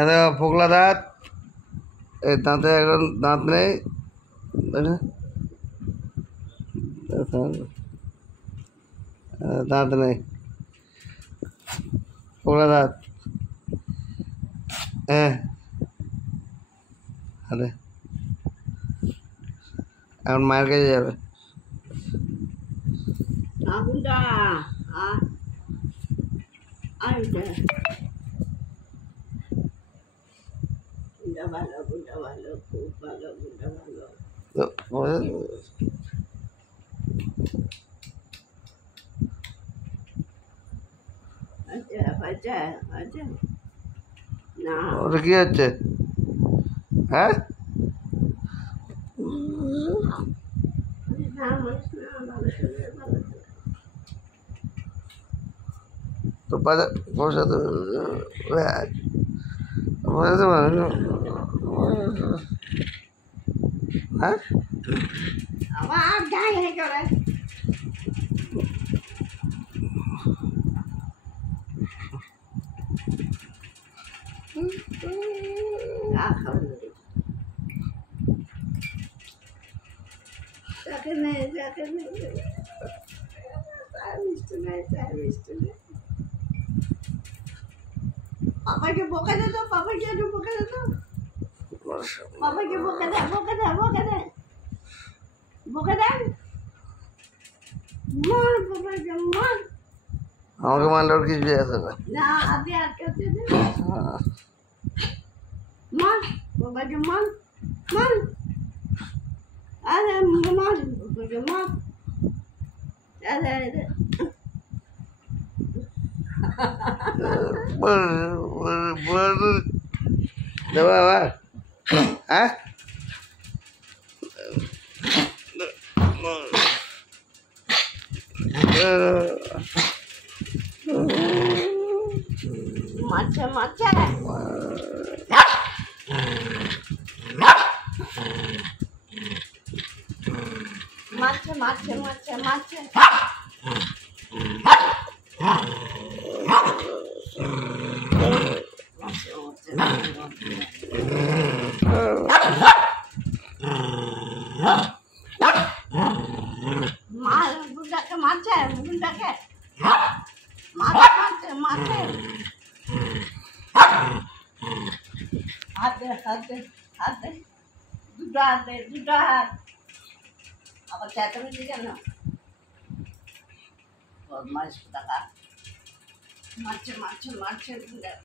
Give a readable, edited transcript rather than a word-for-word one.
এত ফোকলা দাঁত, এই দাঁতে এখন দাঁত নেই, দাঁত নেই, ফোকলা দাঁত। হ্যাঁ, আরে এখন মায়ের কাছে যাবে। ভালো, গুন্ডা ভালো, খুব ভালো, গুন্ডা ভালো। আচ্ছা, না ওটা কি হচ্ছে? হ্যাঁ, তো বসাতে বসাতে পারো। হ্যাঁ, আবার যাই হে করে যাকে নেই পাপাকে বকে দে তো, পাপাকে একটু বকে দে তো, পাপাকে বকে দে, বকে দে, বকে দে, বকে দে, মার পাপাকে মার। আমাকে মারলে ওর কিছু আছে না। না হাতে আটকাতে দে, মার পাপাকে মার, মার, আরে মার পাপাকে মার, আরে দেবা আবার, হ্যাঁ, মারছে মারছে মারছে মারছে মারছে মারছে মার গুন্ডাকে মারছে, গুন্ডাকে মারছে মারছে মারছে। হাত দে হাত দে হাত দে, দুটো হাত দে, দুটো হাত। আবার চেঁচামেচি কেন? বদমাইশ টাকা মারছে মারছে মারছে।